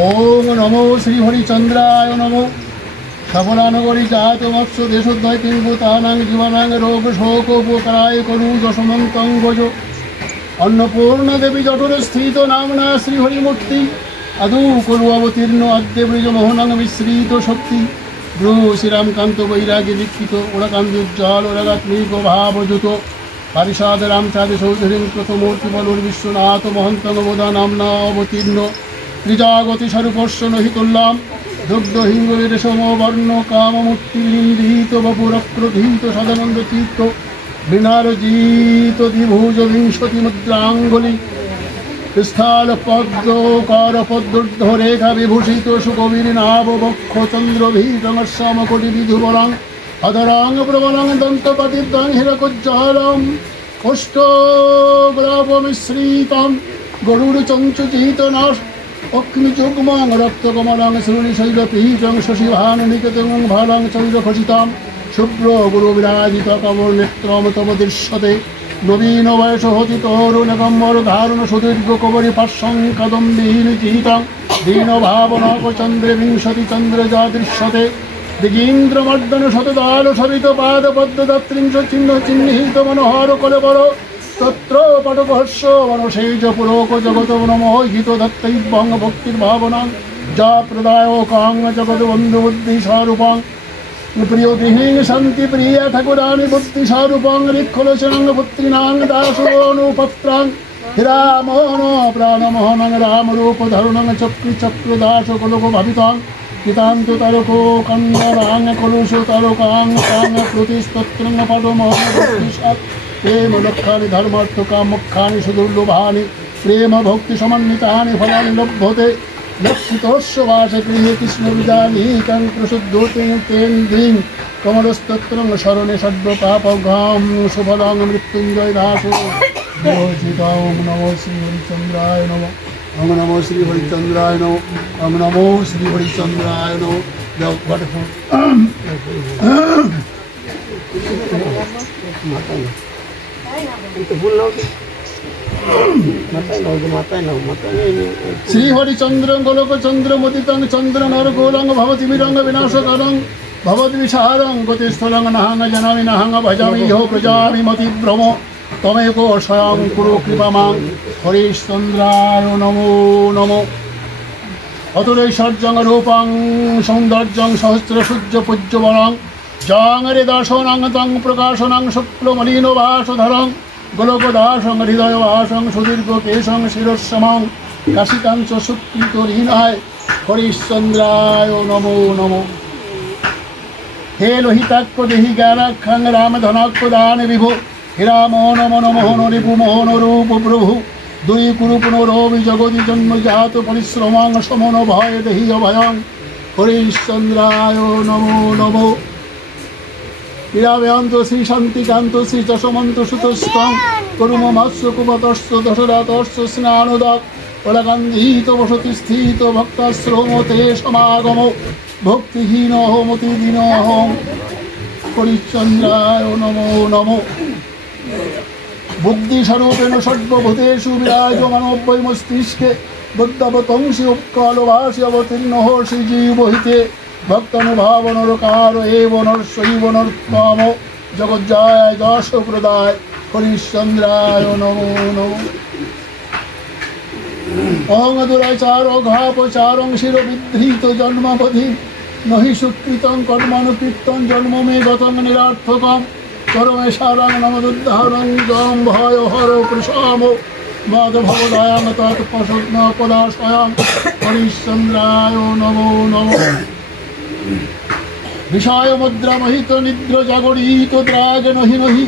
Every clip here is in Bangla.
ওম নমো শ্রী হরিচন্দ্রায় নমো। সফলানগরী জাত মৎস্য দেশোদ্ভয় কিংভূতানাং জীবানাং রোগ শোক উপকারায় করু যশমন্তং গজ। অন্নপূর্ণা দেবী জঠরে স্থিত নামনা শ্রীহরিমূর্তি আদৌ করু অবতীর্ণ আদ্যে ব্রজমোহনং মিশ্রিত শক্তি। ব্রু শ্রীরামকান্ত বৈরাগী দীক্ষিত ওরাকান্দ্যোজ্জ্বল ওরাগাত্মিক ভাবযুত পারিষাদ রামচাঁদ চৌধুরী প্রথমূর্তি বলুর বিশ্বনাথ মহন্তং বোধা নামনা অবতীর্ণ। ত্রিজাগতি স্বরূপস্য নহিতুল্লাম দুগ্ধ হিঙ্গলি রেশম বর্ণ কামমূর্তি নিন্দিত বপুরক্রোধীত সদানন্দ চিত্ত বিনারজিত দ্বিভুজ বিংশতি মুদ্রাঙ্গুলি স্থল পদ্ম কর পদ্মূর্ধ রেখা বিভূষিত সুকবির নাভ বক্ষ চন্দ্রভীতমশ্যাম কোটি বিধুবরং অধরং প্রবলং দন্তপতিতং হিরকোজ্জ্বলম অষ্টগ্রাবমিশ্রিতম গরুড়চঞ্চুচিতনাশ অগ্নিযুগ্মং রক্তকমলং শ্রুণিশৈলপীঠং শশিভানুনিকেতং ভালং চন্দ্রখচিতাম শুভ্র গুরুবিরাজিত কবরনেত্রম তব দৃশ্যতে নবীন বয়স হতি তরুণগম্বর ধারণ সুদীর্ঘ কবরী পার্শ্বং কদম্বিহীন চিহিতং দীনভাবনকচন্দ্রে বিংশতি চন্দ্র যা দৃশ্যতে দিগীন্দ্রমর্দন শতদাল সবিত পাদ পদ্মদাত্রিংশ চিহ্ন চিহ্নিত মনোহর কলেবর তত্র পটকহস্য বনশেজ পুরোক জগত নমোহিত দত্তৈবং ভক্তির্ভাবনাং যা প্রদায়কাং জগদ্বন্ধু বুদ্ধিস্বরূপং প্রিয় গৃহিং শান্তি প্রিয়া ঠাকুরানি বুদ্ধিস্বরূপং রিক্ষলোচনং পুত্রিণাং দাসোনুপত্রাং হীরামোহন প্রাণমোহনং রামরূপ ধরুণং চক্রি চক্র দাস কলক ভাবিতাং কিতান্ত তারকো কন্যারাং কলুষ তারকাং কাং প্রতিস্তোত্রং পটমোহন প্রেম লক্ষানি ধর্মার্থ কামোক্ষানি সুদুর্লভানি প্রেম ভক্তি সমন্বিতানি ফলানি লভ্যতে লক্ষিতস্য বাসগৃহে কৃষ্ণ বিজানীতং প্রসুদ্ধোতে তেন দিন কমলস্তোত্রং শরণে সর্বপাপঘাম সুফলং মৃত্যুঞ্জয় দাস ওম নমো শ্রী হরিচন্দ্রায় নমঃ। ওম নমো শ্রী হরিচন্দ্রায় নমঃ। ওম নমো শ্রী হরিচন্দ্রায় নমঃ। শ্রী হরিচন্দ্র গোলক চন্দ্র মতিতং চন্দ্র নর গোলং ভবতি বিরঙ্গ বিনাশকরং ভবদ্বিষারং গতিস্থলং নাহং জানামি নাহং ভজামি ইহ প্রজামি মতিভ্রম তমেক স্বয়ং কুরু কৃপামাং হরিশ্চন্দ্রায় নমো নমঃ। অতুলৈশ্বর্যং রূপং সৌন্দর্যং সহস্র সূর্য পূজ্যবনং জং রে দর্শনং তং প্রকাশনং শুক্লমলিনভাসধরং গোলকদাসং হৃদয়বাসং সুদীর্ঘ কেশং শিরস্যমং কাশিকাঞ্চ সুকৃত হীনায় হরিশ্চন্দ্রায় নমো নমঃ। হে লোহিতাক্ষ দেহি জ্ঞানাক্ষং রামধনাক্ষ দান বিভো হীরামোহন মনমোহন রিপুমোহন রূপ প্রভু দুই কুরু পুনরবি জগতি জন্মজাত পরিশ্রমং সমন ভয় দেহি অভয়ং হরিশ্চন্দ্রায় নমো নমঃ। হীরাবেয়ন্ত শ্রী শান্তিকান্ত শ্রী যশমন্ত সুতস্তং করুমমৎস্য কুমতস্য দশরথস্য স্নানোদক ওলাকান্দিত বসতি স্থিত ভক্তাশ্রমতে সমাগম ভক্তিহীন মতি দীনহং হরিশ্চন্দ্রায় নমো নমঃ। বুদ্ধিস্বরূপেণ সর্বভূতেষু বিরাজমানোভ্যৈ মস্তিষ্কে বুদ্ধবতংসি উপকালভাসি অবতীর্ণ শ্রীজীবহিতে ভক্তানুভাবনরকার এব নরশৈব নরোত্তম জগজ্জয় যশ প্রদায় হরিশ্চন্দ্রায় নমো নমঃ। অহং দুরাচার ঘাপচারং শিরবিধৃত জন্মাবধি নহি সুকৃতং কর্মানুকৃতং জন্ম মে গতং নিরার্থকং পরমেশারং নমদুদ্ধারং জম ভয় হর প্রশাম মাধভবদায়াং তৎপশগ্ন পদাশয়াং হরিশ্চন্দ্রায় নমো নমঃ। বিষয় মুদ্রা মহিত নিদ্র জাগরিত দ্রাগ নহি নহি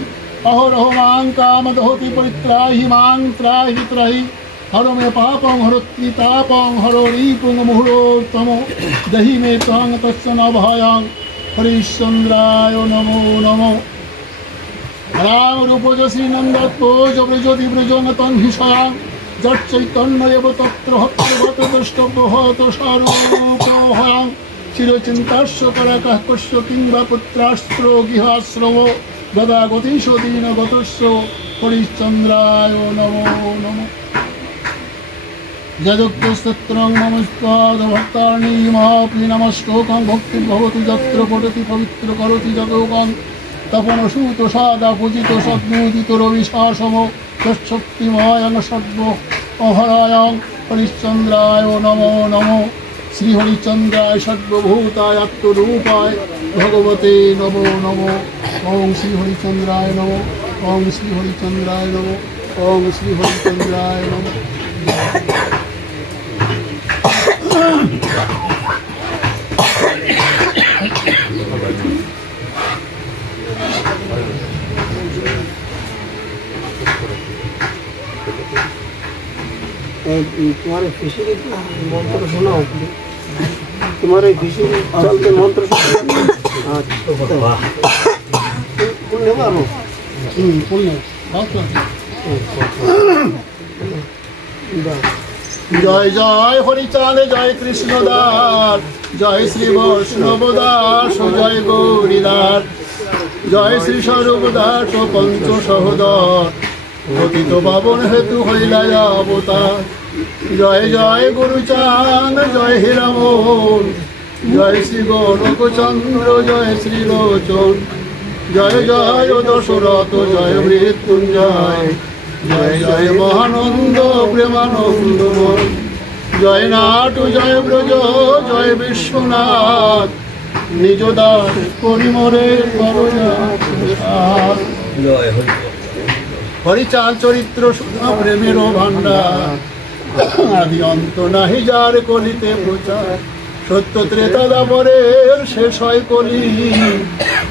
অহরহ মাং কামদহতি পরিত্রাহি মাং ত্রাহি ত্রাহি হর মে পাপং হরত্রিতাপং হররিপুং মুহুরোত্তম দেহি মে ত্বং তস্য ন ভয়ং হরিশ্চন্দ্রায় নমো নমঃ। রাম রূপযশী নন্দত্পোজ ব্রজতি ব্রজনতং হিষয়াং যচ্চৈতন্য এব তত্র হত্যবত দ্রষ্টব্য হত স্বরূপ হয়াং চিরচিন্তাস্য করাকঃ কস্য কিংবা পুত্রাস্ত্র গৃহাশ্রম গদা গতিশ দীন গতস্য হরিশ্চন্দ্রায় নমো নমঃ। যদুক্তস্তোত্রং মমস্পাদভক্তার্ণি মহাপ্লি নমশ্লোকং ভক্তির্ভবতি যত্র পঠতি পবিত্র করতি যতোকং তপনসূত সাদা পূজিত সদ্নুদিত রবিশাসম তৎশক্তিময়ং সর্ব অহরায়ং হরিশ্চন্দ্রায় নমো নমো শ্রী হরিচন্দ্রায় সর্বভূতায় আত্মরূপায় ভগবতে নমো নমো ওং শ্রী হরিচন্দ্রায় নমো ওং শ্রী হরিচন্দ্রায় নমো ওং শ্রী হরিচন্দ্রায় নমো। तुम्हारे फिशरी मंत्र सुनाओ, तुम्हारे फिशरी चलते मंत्र पुण्य मारो पुण्य। जय जय हरिचाँद जय कृष्णदास जय श्री वैष्णवदास जय गौरीदास जय श्री स्वरूपदास पंच सहोदर पतित पावन हेतु हईला अवतार जय जय गुरुचाँद जय हीरामोहन जय श्री गोलकचंद्र जय श्री लोचन जय जय दशरथ जय मृत्युंजय जय जय महानंद प्रेमानंद जय नाट जय ब्रज जय विश्वनाथ निज दास परिमरे हरिचाँद चरित्र सुधा प्रेमेर भाण्डार आदि अंत नाहि जार कलिते प्रचार सत्य त्रेता दापरेर शेष हय कलि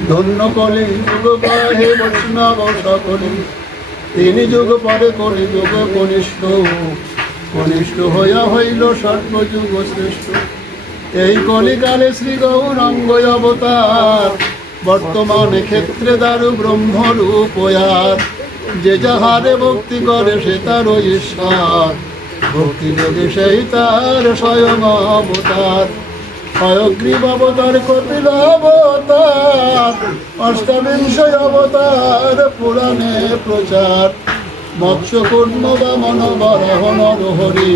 धन्य कलि जुग पाहे वैष्णव सकलि तीन जुग परे कलि जुग कनिष्ठ कनिष्ठ हया हईल सर्वजुग श्रेष्ठ এই কলিকালে শ্রী গৌরাঙ্গ অবতার বর্তমানে ক্ষেত্রে দারু ব্রহ্মরূপয়ার যে যাহারে ভক্তি করে সে তার ঈশ্বর ভক্তি যোগে সেই তার স্বয়ং অবতার হয়গ্রীব অবতার কপিল অবতার অষ্টাবিংশ অবতার পুরাণে প্রচার মৎস্য কুর্ম বামন বরাহ নরহরি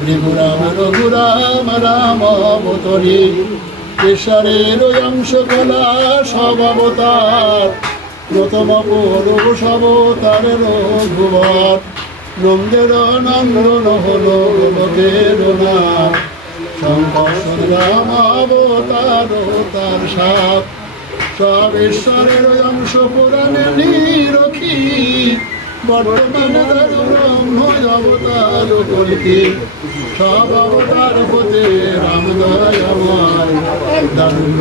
ভৃগুরাম রঘুরাম রাম অবতরী কেশরের অংশ কলা সব অবতার প্রথম পুরুষ অবতারের রঘুবর নন্দের নন্দন হল লোকের নাম শঙ্কর রাম অবতার তার সাপ সব ঈশ্বরের অংশ পুরাণে নিরখি বর্তমানে ব্রহ্ম অবতার কলকি সব অবতার পথে রাম দয়াময় দারুণ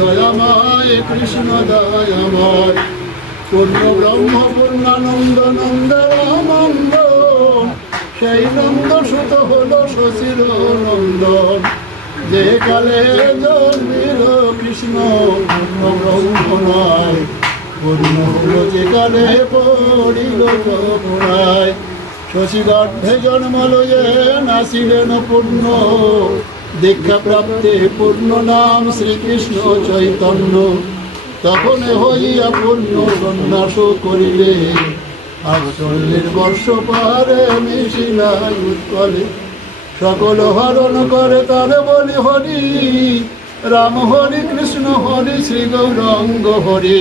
দয়াময় কৃষ্ণ দয়াময় পূর্ণ ব্রহ্ম পূর্ণানন্দ নন্দ রামানন্দ সেই নন্দ সুত হল শশীর নন্দন যে কালে জন্মিল কৃষ্ণ পূর্ণ ব্রহ্ম নয় পূর্ণ হল যে কালে পড়িল পুরায় শশী গর্ভে জন্মল যে নাসিলেন পূর্ণ দীক্ষা প্রাপ্তে পূর্ণ নাম শ্রীকৃষ্ণ চৈতন্য তখন হইয়া পূর্ণ সন্ন্যাস করিলে ৪৮ বর্ষ পারে মিশিলাই উৎকলে সকল হরণ করে তার বলি হরি রাম হরি কৃষ্ণ হরি শ্রী গৌরাঙ্গ হরি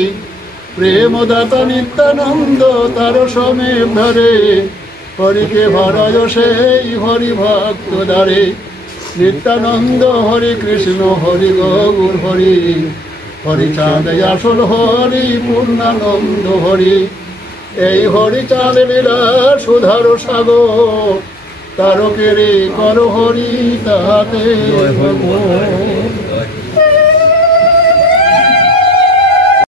প্রেমদাতা নিত্যানন্দ তার সমে ধরে হরিকে ভরয় সেই হরি ভক্ত দ্বারে নিত্যানন্দ হরি কৃষ্ণ হরি গৌর হরি হরিচাঁদ আসল হরি পূর্ণানন্দ হরি এই হরিচাঁদ লীলা সুধার সাগর তারকেরে কর হরি তাহাতে